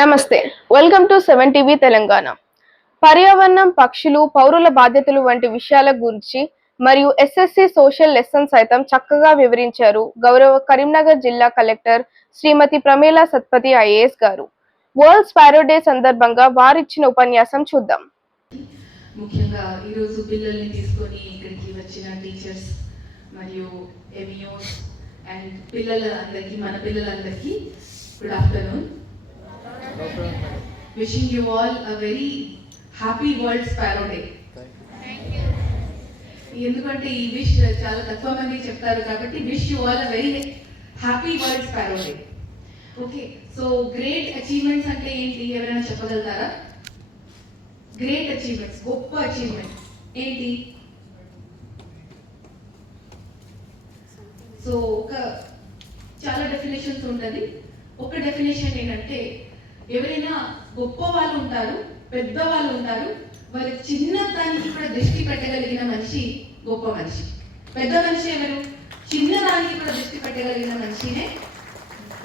నమస్తే. Welcome to seven TV Telangana. పర్యావరణం పక్షులు పౌరుల బాధ్యతలు వంటి విషయాల గురించి మరియు ఎస్ఎస్సి సోషల్ లెసన్ సైతం చక్కగా వివరించారు గౌరవ కరీంనగర్ జిల్లా కలెక్టర్ శ్రీమతి ప్రమీల సత్పతి ఐఏఎస్ గారు. వరల్డ్ స్పారో డే సందర్భంగా వారిచ్చిన ఉపన్యాసం చూద్దాం. ముఖ్యంగా ఈరోజు పిల్లల్ని తీసుకొని ఇక్కడికి వచ్చిన టీచర్స్ మరియు ఎంఈఓస్ అండ్ పిల్లల అందరికీ మన పిల్లలందరికీ good afternoon wishing you all a very happy world sparrow day ఎందుకంటే ఈ విష్ చాలా తక్కువ మంది చెప్తారు కాబట్టి wish you all a very happy world sparrow day okay so great achievements అంటే ఏంటి? ఎవరైనా చెప్పగలుగుతారా? గ్రేట్ అచీవ్మెంట్స్ గొప్ప అచీవ్మెంట్ ఏంటి? సో ఒక చాలా డెఫినేషన్స్ ఉంటుంది. ఒక డెఫినేషన్ ఏంటంటే ఎవరైనా గొప్ప వాళ్ళు ఉంటారు పెద్ద వాళ్ళు ఉంటారు వాళ్ళ చిన్నదానికి కూడా దృష్టి పెట్టగలిగిన మనిషి గొప్ప మనిషి. పెద్ద మనిషి ఎవరు? చిన్న దానికి కూడా దృష్టి పెట్టగలిగిన మనిషినే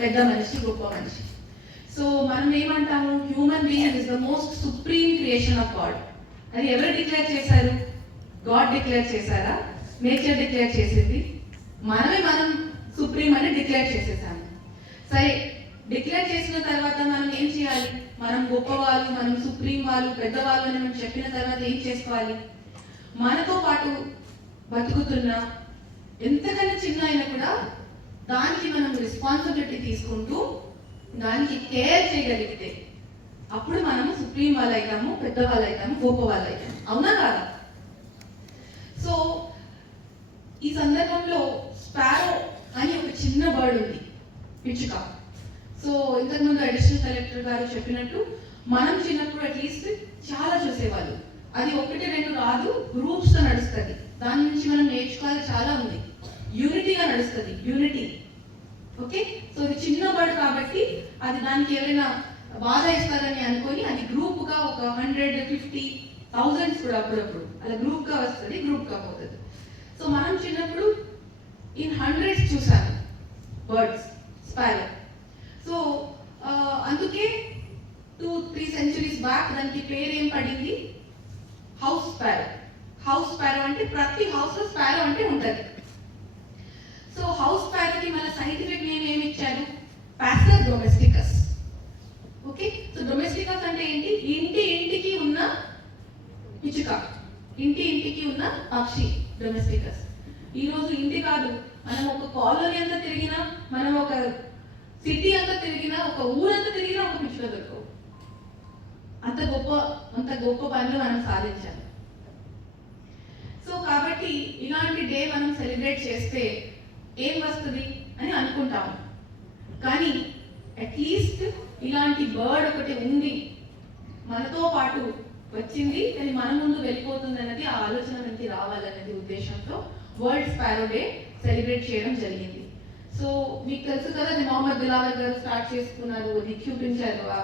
పెద్ద మనిషి గొప్ప మనిషి. సో మనం ఏమంటాము? Human being is the most supreme creation of God అది ఎవరు డిక్లేర్ చేశారు? గాడ్ డిక్లేర్ చేశారా? నేచర్ డిక్లేర్ చేసింది. మనమే మనం సుప్రీం అని డిక్లేర్ చేసేసాము. సరే డిక్లేర్ చేసిన తర్వాత మనం ఏం చేయాలి? మనం గొప్పవాళ్ళు మనం సుప్రీం వాళ్ళు పెద్దవాళ్ళు అని మనం చెప్పిన తర్వాత ఏం చేసుకోవాలి? మనతో పాటు బతుకుతున్న ఎంతకన్నా చిన్న అయినా కూడా దానికి మనం రెస్పాన్సిబిలిటీ తీసుకుంటూ దానికి కేర్ చేయగలిగితే అప్పుడు మనము సుప్రీం వాళ్ళు అవుతాము పెద్దవాళ్ళు అవుతాము గొప్ప వాళ్ళు అవుతాము అవునా కాదా? సో ఈ సందర్భంలో స్పారో అని ఒక చిన్న బర్డ్ ఉంది. పిచ్చుక. సో ఇంతకుముందు అడిషనల్ కలెక్టర్ గారు చెప్పినట్టు మనం చిన్నప్పుడు అట్లీస్ట్ చాలా చూసేవాళ్ళు. అది ఒకటి రెండు కాదు గ్రూప్స్తో నడుస్తుంది. దాని నుంచి మనం నేర్చుకోవాలి చాలా ఉంది. యూనిటీగా నడుస్తుంది యూనిటీ ఓకే సో ఇది చిన్న బర్డ్ కాబట్టి అది దానికి ఎవరైనా బాధ ఇస్తారని అనుకొని అది గ్రూప్గా ఒక హండ్రెడ్ ఫిఫ్టీ థౌజండ్స్ కూడా అప్పుడప్పుడు. అలా గ్రూప్గా వస్తుంది గ్రూప్గా పోతుంది. సో మనం చిన్నప్పుడు ఇన్ హండ్రెడ్స్ చూసాను బర్డ్స్ స్పారో సో uh, అందుకే టూ త్రీ సెంచురీస్ బ్యాక్ దానికి పేరు ఏం పడింది? హౌస్ స్పారో హౌస్ స్పారో అంటే ప్రతి హౌస్లో స్పారో అంటే ఉంటది. సో హౌస్ స్పారోకి మన సైంటిఫిక్ నేమ్ ఏమి ఇచ్చారు? ప్యాసర్ డొమెస్టికస్ ఓకే సో డొమెస్టికస్ అంటే ఏంటి? ఇంటి ఇంటికి ఉన్న పిచ్చుక. ఇంటి ఇంటికి ఉన్న పక్షి డొమెస్టికస్ ఈ రోజు ఇంటి కాదు. మనం ఒక కాలనీ అంతా తిరిగినా మనం ఒక సిటీ అంతా తిరిగినా ఒక ఊరంతా తిరిగినా ఒక పిచ్చిలో దొరకవు. అంత గొప్ప అంత గొప్ప పనులు మనం సాధించాలి. సో కాబట్టి ఇలాంటి డే మనం సెలబ్రేట్ చేస్తే ఏం వస్తుంది అని అనుకుంటాము. కానీ అట్లీస్ట్ ఇలాంటి బర్డ్ ఒకటి ఉంది. మనతో పాటు వచ్చింది కానీ మన ముందు వెళ్ళిపోతుంది అన్నది ఆ ఆలోచన మనకి రావాలనేది ఉద్దేశంతో వరల్డ్ స్పారో డే సెలబ్రేట్ చేయడం జరిగింది. సో మీకు తెలుసు కదా అది మొహమ్మద్ దిలావర్ గారు స్టార్ట్ చేసుకున్నారు అది చూపించారు ఆ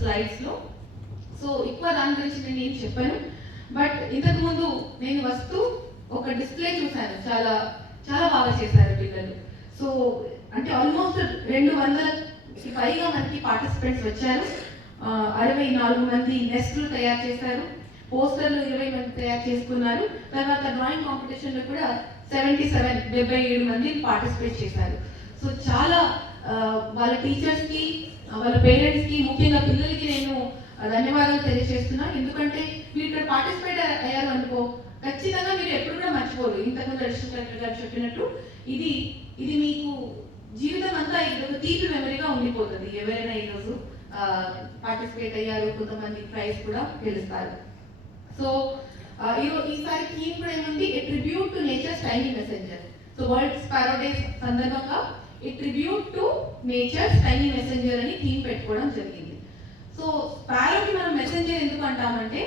స్లైడ్స్లో. సో ఎక్కువ దాని గురించి నేను ఏం చెప్పాను. బట్ ఇంతకు ముందు నేను వస్తూ ఒక డిస్ప్లే చూశాను. చాలా చాలా బాగా చేశారు పిల్లలు. సో అంటే ఆల్మోస్ట్ రెండు వందలకి పైగా మనకి పార్టిసిపెంట్స్ వచ్చారు. అరవై నాలుగు మంది నెస్ట్లు తయారు చేశారు. పోస్టర్లు ఇరవై మంది తయారు చేసుకున్నారు. తర్వాత డ్రాయింగ్ కాంపిటీషన్లో కూడా సెవెంటీ సెవెన్ డెబ్బై ఏడు మంది పార్టిసిపేట్ చేశారు. సో చాలా వాళ్ళ టీచర్స్కి వాళ్ళ పేరెంట్స్కి ముఖ్యంగా పిల్లలకి నేను ధన్యవాదాలు తెలియజేస్తున్నా. ఎందుకంటే మీరు ఇక్కడ పార్టిసిపేట్ అయ్యారు అనుకో ఖచ్చితంగా మీరు ఎప్పుడు కూడా మర్చిపోరు. ఇంతకుముందు అడిషనల్ కలెక్టర్ గారు చెప్పినట్టు ఇది ఇది మీకు జీవితం అంతా ఇది ఒక తీపి మెమరీగా ఉండిపోతుంది. ఎవరైనా ఈరోజు పార్టిసిపేట్ అయ్యారు కొంతమంది ప్రైజ్ కూడా గెలుస్తారు. సో ఈసారి థీమ్ కూడా ఏముంది? A tribute to nature tiny messenger so world sparrow day సందర్భంగా a tribute to nature tiny messenger అని థీమ్ పెట్టుకోవడం జరిగింది. సో స్పారోకి మనం మెసెంజర్ ఎందుకు అంటామంటే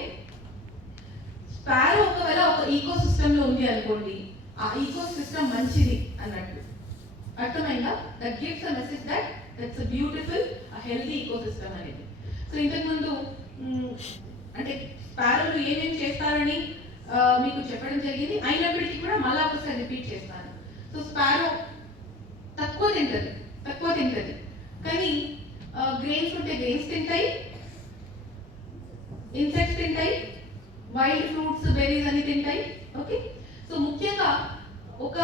స్పారో ఒకవేళ ఒక ఈకో సిస్టమ్లో ఉంది అనుకోండి ఆ ఈకో సిస్టమ్ మంచిది అన్నట్టు. అర్థమైందా? That gives a message that that's a beautiful healthy ecosystem అనేది. సో ఇంతకు ముందు అంటే స్పారోలు ఏమేమి చేస్తారని మీకు చెప్పడం జరిగింది. అయినప్పటికీ కూడా మళ్ళా ఒకసారి రిపీట్ చేస్తాను. సో స్పారో తక్కువ తింటది తక్కువ తింటది. కానీ గ్రెయిన్స్ ఉంటే గ్రెయిన్స్ తింటాయి ఇన్సెక్ట్స్ తింటాయి వైల్డ్ ఫ్రూట్స్ బెర్రీస్ అన్ని తింటాయి. ఓకే సో ముఖ్యంగా ఒక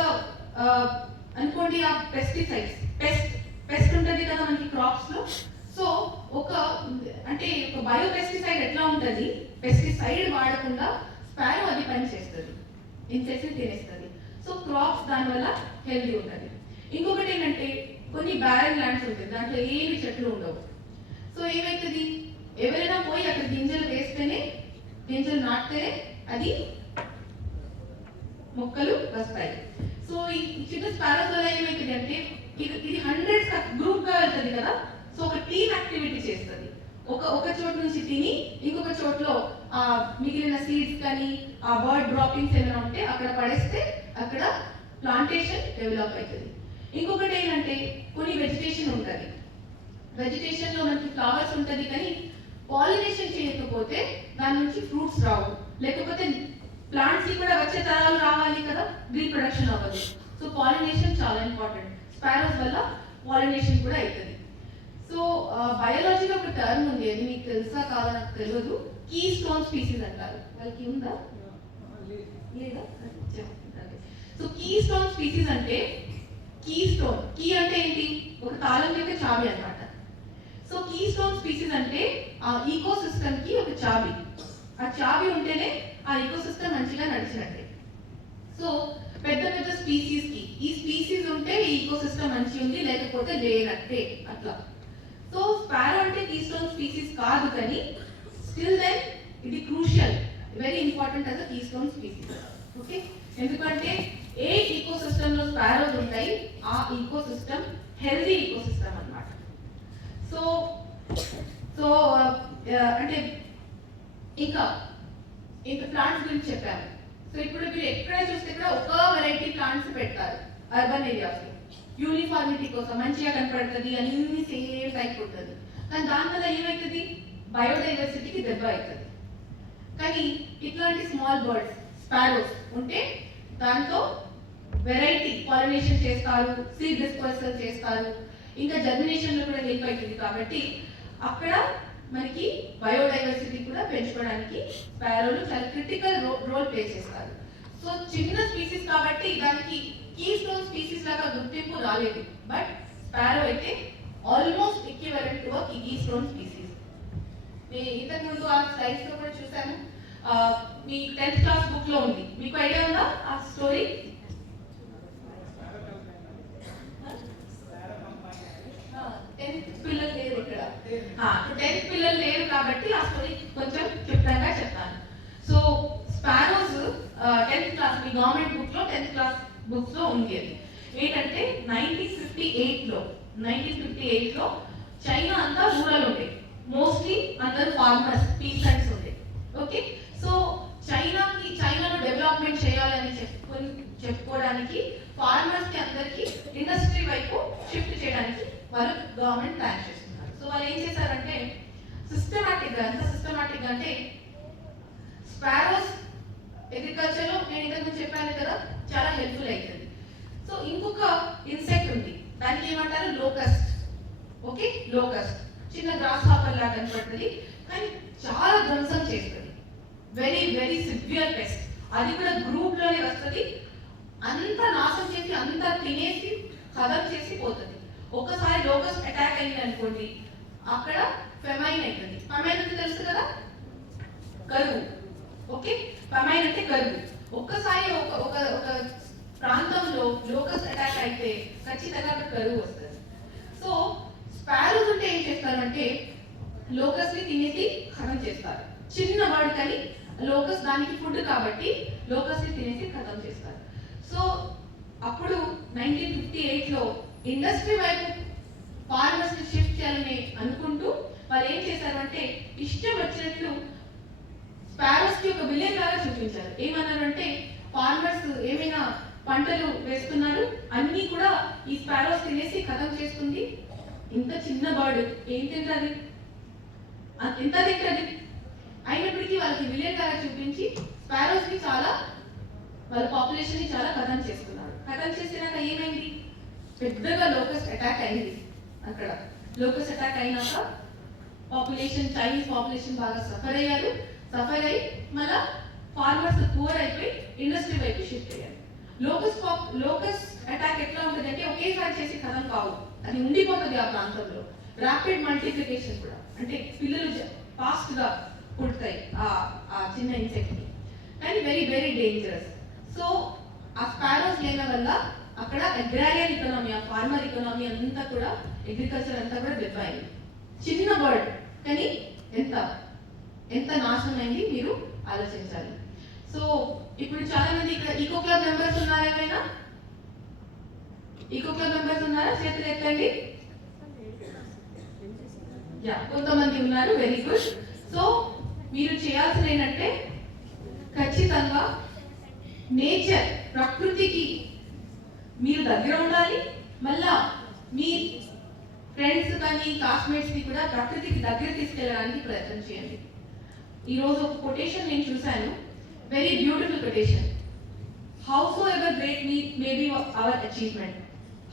అనుకోండి ఆ పెస్టిసైడ్స్ పెస్ట్ పెస్ట్ ఉంటుంది కదా మనకి క్రాప్స్లో సో ఒక అంటే ఒక బయో పెస్టిసైడ్ ఎట్లా ఉంటుంది? పెస్టిసైడ్ వాడకుండా స్పారో అది పని చేస్తుంది ఇన్సెక్ట్స్ తినేస్తుంది. సో క్రాప్స్ దానివల్ల హెల్దీ ఉంటుంది. ఇంకొకటి ఏంటంటే కొన్ని బ్యారన్ ల్యాండ్స్ ఉంటుంది దాంట్లో ఏమి చెట్లు ఉండవు. సో ఏమవుతుంది ఎవరైనా పోయి అక్కడ గింజలు వేస్తేనే గింజలు నాటితేనే అది మొక్కలు వస్తాయి. సో ఈ చిన్న స్పారోస్ వల్ల ఏమవుతుంది అంటే ఇది ఇది హండ్రెడ్స్ గ్రూప్గా వెళ్తుంది కదా? సో ఒక టీమ్ యాక్టివిటీ చేస్తుంది. ఒక ఒక చోటు నుంచి తిని ఇంకొక చోట్లో ఆ మిగిలిన సీడ్స్ కానీ ఆ బర్డ్ డ్రాపింగ్స్ ఏమైనా ఉంటే అక్కడ పడేస్తే అక్కడ ప్లాంటేషన్ డెవలప్ అవుతుంది ఇంకొకటి ఏంటంటే కొన్ని వెజిటేషన్ ఉంటుంది. వెజిటేషన్లో మనకి ఫ్లవర్స్ ఉంటుంది కానీ పాలినేషన్ చేయకపోతే దాని నుంచి ఫ్రూట్స్ రావు. లేకపోతే ప్లాంట్స్కి కూడా వచ్చే తరాలు రావాలి కదా రీప్రొడక్షన్ అవ్వదు. సో పాలినేషన్ చాలా ఇంపార్టెంట్ స్పారోస్ వల్ల పాలినేషన్ కూడా అవుతుంది సో బయాలజీలో ఒక టర్మ్ ఉంది. అది మీకు తెలుసా కాదా నాకు తెలియదు కీ స్టోన్ స్పీసీస్ అంటారు. వాళ్ళకి ఉందా లేదా? సో కీ స్టోన్ స్పీసీస్ అంటే కీ స్టోన్ కీ అంటే ఏంటి? ఒక తాళం యొక్క చావి అన్నమాట. సో కీ స్టోన్ స్పీసీస్ అంటే ఆ ఈకో సిస్టమ్కి ఒక చావి ఆ చావి ఉంటేనే ఆ ఈకో సిస్టమ్ మంచిగా నడిచినట్టే. సో పెద్ద పెద్ద స్పీసీస్కి. ఈ స్పీసీస్ ఉంటే ఈ ఈకో సిస్టమ్ మంచి ఉంది లేకపోతే లేనట్టే. అట్లా. స్పారో అంటే కీ స్టోన్ స్పీసీస్ కాదు కానీ స్టిల్ దెన్ ఇది crucial very important as keystone species okay ఎందుకంటే ఏ ఈకో సిస్టమ్లో స్పారోస్ ఉంటాయి ఆ ecosystem healthy ecosystem అన్నమాట సో సో uh, uh, అంటే ఇంకా ఇంకా ప్లాంట్స్ గురించి చెప్పాను. సో ఇప్పుడు మీరు ఎక్కడ చూస్తే కూడా ఒక వెరైటీ ప్లాంట్స్ పెడతారు అర్బన్ ఏరియాస్ యూనిఫార్మిటీ కోసం మంచిగా కనపడుతుంది అన్ని సేమ్ టైప్ ఉంటుంది. కానీ దానివల్ల ఏమవుతుంది బయోడైవర్సిటీకి దెబ్బ అవుతుంది కానీ ఇట్లాంటి స్మాల్ బర్డ్స్ స్పారోస్ ఉంటే దాంతో వెరైటీ పాలినేషన్ చేస్తారు సీడ్ డిస్పర్సల్ చేస్తారు. ఇంకా జర్మినేషన్లో కూడా హెల్ప్ అవుతుంది కాబట్టి అక్కడ మనకి బయోడైవర్సిటీ కూడా పెంచుకోవడానికి స్పారోలు చాలా క్రిటికల్ రోల్ ప్లే చేస్తారు. సో చిన్న స్పీసీస్ కాబట్టి దానికి కీ స్టోన్ స్పీసీస్ లాగా గుర్తింపు రాలేదు. బట్ స్పారో అయితే almost equivalent to key species మీ ఇంతకు ముందు ఆ స్లైడ్స్లో కూడా చూసాను మీ టెన్త్ క్లాస్ బుక్లో ఉంది. మీకు ఐడియా ఉందా? ఆ స్టోరీ టెన్త్ పిల్లలు లేరు ఇక్కడ. టెన్త్ పిల్లలు లేరు కాబట్టి ఆ స్టోరీ కొంచెం క్లుప్తంగా చెప్తాను. సో స్పారోస్ టెన్త్ క్లాస్ మీ గవర్నమెంట్ బుక్లో టెన్త్ క్లాస్ బుక్స్లో ఉంది అది. ఏంటంటే నైన్టీన్ ఫిఫ్టీ ఎయిట్లో నైన్టీన్ ఫిఫ్టీ ఎయిట్లో చైనా అంతా రూరల్ ఉండే. మోస్ట్లీ అందరు ఫార్మర్స్ పీసెంట్స్ ఉండే. ఓకే సో చైనాకి చైనాను డెవలప్మెంట్ చేయాలని చెప్పుకొని చెప్పుకోవడానికి ఫార్మర్స్కి అందరికి ఇండస్ట్రీ వైపు షిఫ్ట్ చేయడానికి వాళ్ళు గవర్నమెంట్ ప్లాన్ చేస్తున్నారు. సో వాళ్ళు ఏం చేశారంటే సిస్టమాటిక్గా ఎంత సిస్టమాటిక్గా అంటే స్పారోస్ అగ్రికల్చర్లో నేను ఇంతకుముందు చెప్పాను కదా చాలా హెల్ప్ఫుల్ అవుతుంది సో ఇంకొక ఇన్సెక్ట్ ఉంది. దానికి ఏమంటారు? లోకస్ట్ ఓకే లోకస్ట్ చిన్న గ్రాస్ హాపర్ లాగా కనపడుతుంది. కానీ చాలా ధ్వంసం చేస్తుంది. వెరీ వెరీ సివియర్ పెస్ట్ అది కూడా గ్రూప్లోనే వస్తుంది. అంత నాశనం చేసి అంత తినేసి కథం చేసి పోతుంది. ఒకసారి లోకస్ అటాక్ అయింది అనుకోండి అక్కడ ఫెమైన్ అవుతుంది. ఫెమైన్ అంటే తెలుసు కదా? కరువు. ఓకే ఫెమైన్ అంటే కరువు. ఒక్కసారి ఒక ఒక ఒక ప్రాంతంలో లోకస్ అటాక్ అయితే ఖచ్చితంగా అక్కడ కరువు వస్తుంది. సో స్పారోస్ ఉంటే ఏం చేస్తారంటే లోకస్ని తినేసి ఖతం చేస్తారు. చిన్న వర్డ్ కానీ లోకస్ దానికి ఫుడ్ కాబట్టి లోకస్ని తినేసి ఖతం చేస్తారు. సో అప్పుడు నైన్టీన్ ఫిఫ్టీ ఎయిట్లో ఇండస్ట్రీ వైపు ఫార్మర్స్ని షిఫ్ట్ చేయాలని అనుకుంటూ వాళ్ళు ఏం చేశారంటే ఇష్టం వచ్చినట్లు స్పారోస్కి ఒక విలేజ్ లాగా చూపించారు. ఏమన్నారంటే ఫార్మర్స్ ఏమైనా పంటలు వేస్తున్నారు. అన్ని కూడా ఈ స్పారోస్ తినేసి కథం చేస్తుంది. ఇంత చిన్న బర్డ్ ఏం తింటుంది? ఎంత తింటుంది? అయినప్పటికీ వాళ్ళకి విలేజ్ లాగా చూపించి స్పారోస్ని చాలా వాళ్ళ పాపులేషన్ని చాలా కథం చేస్తున్నారు. కథం చేసినాక ఏమైంది? పెద్దగా లోకస్ అటాక్ అయింది అక్కడ. లోకస్ అటాక్ అయినాక పాపులేషన్ చైనీస్ పాపులేషన్ బాగా సఫర్ అయ్యారు. సఫర్ అయ్యి మళ్ళా ఫార్మర్స్ పూర్ అయిపోయి ఇండస్ట్రీ వైపు షిఫ్ట్ అయ్యారు. లోకస్ లోకస్ అటాక్ ఎట్లా ఉంటుంది అంటే ఒకేసారి చేసి కథం కావు అది ఉండిపోతుంది ఆ ప్రాంతంలో. ర్యాపిడ్ మల్టిప్లికేషన్ కూడా. అంటే పిల్లలు ఫాస్ట్గా పుడతాయి ఆ చిన్న ఇన్సెక్ట్ని. కానీ వెరీ వెరీ డేంజరస్ సో ఆ స్పారోస్ లేన వల్ల అక్కడ అగ్రారియన్ ఇకనామీ ఆ ఫార్మర్ ఇకనామీ అంతా కూడా అగ్రికల్చర్ అంతా కూడా దెబ్బైంది చిన్న బర్డ్ కానీ ఎంత ఎంత నాశనం అయింది మీరు ఆలోచించాలి. సో ఇప్పుడు చాలా మంది ఇక్కడ ఈకో క్లబ్ మెంబర్స్ ఉన్నారా ఎవరైనా? ఈకో క్లబ్ మెంబర్స్ ఉన్నారా? చేతులు ఎత్తండి. యా కొంతమంది ఉన్నారు. వెరీ గుడ్ సో మీరు చేయాల్సిన ఏంటంటే ఖచ్చితంగా నేచర్ ప్రకృతికి మీరు దగ్గర ఉండాలి. మళ్ళా మీ ఫ్రెండ్స్ కానీ క్లాస్మేట్స్ కూడా ప్రకృతికి దగ్గర తీసుకెళ్ళడానికి ప్రయత్నం చేయండి. ఈ రోజు ఒక కొటేషన్ నేను చూశాను. Very beautiful quotation how so ever great me may be our achievement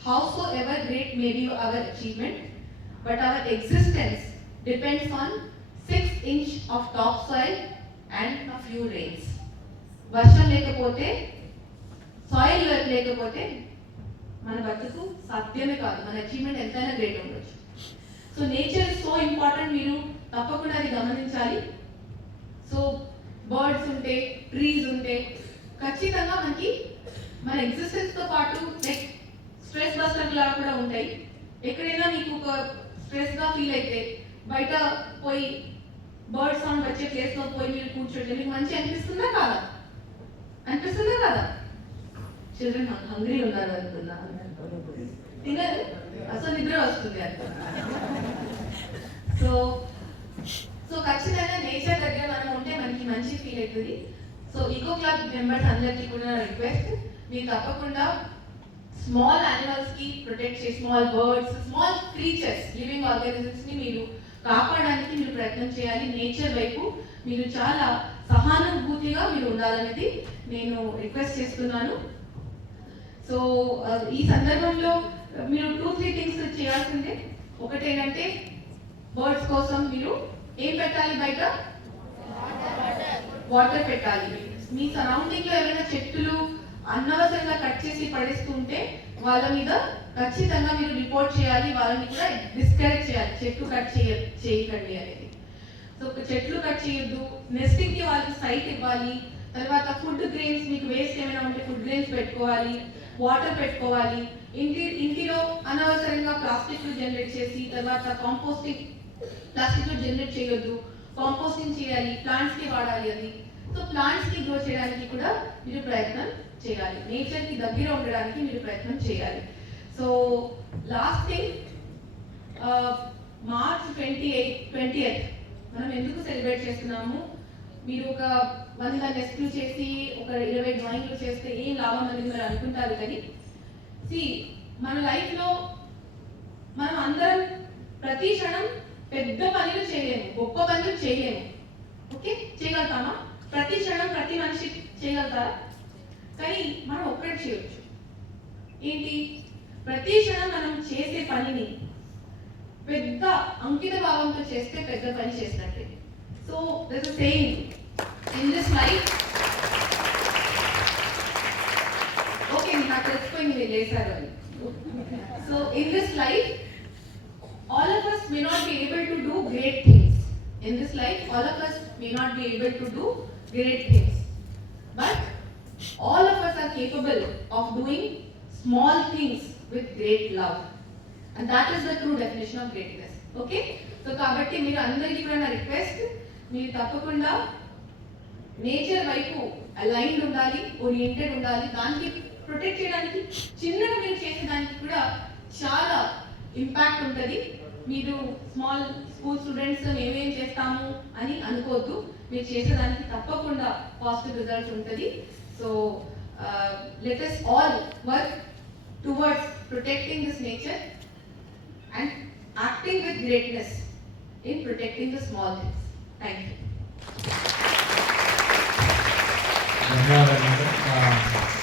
how so ever great may be our achievement but our existence depends on six inch of top soil and a few rains వర్షం లేకపోతే soil లేకపోతే మన బతుకు సాధ్యమే కాదు. మన achievement ఎంతైనా great ఉండొచ్చు. సో నేచర్ సో ఇంపార్టెంట్ మీరు తప్పకుండా అది గమనించాలి. సో బర్డ్స్ ఉంటే ట్రీస్ ఉంటే ఖచ్చితంగా మనకి మన ఎగ్జిస్టెన్స్తో పాటు లైక్ స్ట్రెస్ బస్టర్ లాగా కూడా ఉంటాయి. ఎక్కడైనా మీకు ఒక స్ట్రెస్గా ఫీల్ అయితే బయట పోయి బర్డ్ సౌండ్ వచ్చే ప్లేస్లో పోయి మీరు కూర్చోండి. మీకు మంచి అనిపిస్తుందా కాదా? అనిపిస్తుందా కదా? చిల్డ్రన్ హంగ్రీ ఉన్నారు అనుకున్నా. తినరు? అసలు నిద్ర వస్తుంది అనుకున్నా సో సో ఖచ్చితంగా నేచర్ దగ్గర మనం ఉంటే మనకి మంచి ఫీల్ అవుతుంది. సో ఈకో క్లబ్ మెంబర్స్ అందరికీ కూడా రిక్వెస్ట్ మీరు తప్పకుండా స్మాల్ యానిమల్స్కి ప్రొటెక్ట్ చేసి small birds small creatures living ఆర్గానిజమ్స్ని మీరు కాపాడడానికి మీరు ప్రయత్నం చేయాలి. నేచర్ వైపు మీరు చాలా సహానుభూతిగా మీరు ఉండాలనేది నేను రిక్వెస్ట్ చేస్తున్నాను. సో ఈ సందర్భంలో మీరు టూ త్రీ థింగ్స్ చేయాల్సిందే. ఒకటి బర్డ్స్ కోసం మీరు ఏం పెట్టాలి బయట? వాటర్ పెట్టాలి. మీ సరౌండింగ్లో ఏమైనా చెట్టులు అనవసరంగా కట్ చేసి పడేస్తుంటే వాళ్ళ మీద ఖచ్చితంగా మీరు రిపోర్ట్ చేయాలి వాళ్ళని కూడా డిస్కరేజ్ చేయాలి. చెట్టు కట్ చేయ చేయకండి అనేది. సో చెట్లు కట్ చేయొద్దు. నెస్టింగ్కి వాళ్ళకి సైట్ ఇవ్వాలి. తర్వాత ఫుడ్ గ్రెయిన్స్ మీకు వేస్ట్ ఏమైనా ఉంటే ఫుడ్ గ్రెయిన్స్ పెట్టుకోవాలి వాటర్ పెట్టుకోవాలి. ఇంటి ఇంటిలో అనవసరంగా ప్లాస్టిక్ జనరేట్ చేసి తర్వాత కాంపోస్టింగ్ ప్లాస్టిక్ జనరేట్ చేయొద్దు కాంపోస్టింగ్ చేయాలి ప్లాంట్స్కి వాడాలి అది సో ప్లాంట్స్ని గ్రో చేయడానికి కూడా మీరు ప్రయత్నం చేయాలి. నేచర్కి దగ్గర ఉండడానికి మీరు ప్రయత్నం చేయాలి. So last thing March twenty eight twenty eighth మనం ఎందుకు సెలబ్రేట్ చేస్తున్నాము? మీరు ఒక వంద రెస్క్యూ చేసి ఒక ఇరవై డ్రాయింగ్లు చేస్తే ఏం లాభం అనేది మీరు అనుకుంటారు కానీ సి మన లైఫ్లో మనం అందరం ప్రతి క్షణం పెద్ద పనులు చేయలేము గొప్ప పనులు చేయలేము. ఓకే? చేయగలుగుతామా? ప్రతి క్షణం ప్రతి మనిషి చేయగలుగుతారా? కానీ మనం ఒక్కటి చేయొచ్చు. ఏంటి? ప్రతి క్షణం మనం చేసే పనిని పెద్ద అంకిత భావంతో చేస్తే పెద్ద పని చేసినట్టే. So this saying in this life okay నాకు తెలిసిపోయింది లేసారు అని. So in this life us may not be able to do great things. In this life, all of us may not be able to do great things. But all of us are capable of doing small things with great love. And that is the true definition of greatness. Okay? So కాబట్టి మీరు అందరికీ కూడా నా request మీరు తప్పకుండా nature వైపు aligned ఉండాలి oriented ఉండాలి దానికి ప్రొటెక్ట్ చేయడానికి చిన్నగా మీరు చేసేదానికి కూడా చాలా ఇంపాక్ట్ ఉంటుంది మీరు స్మాల్ స్కూల్ స్టూడెంట్స్ మేమేం చేస్తాము అని అనుకోవద్దు మీరు చేసేదానికి తప్పకుండా పాజిటివ్ రిజల్ట్స్ ఉంటుంది. So let's all work towards protecting this nature and acting with greatness in protecting the small things thank you ధన్యవాదాలు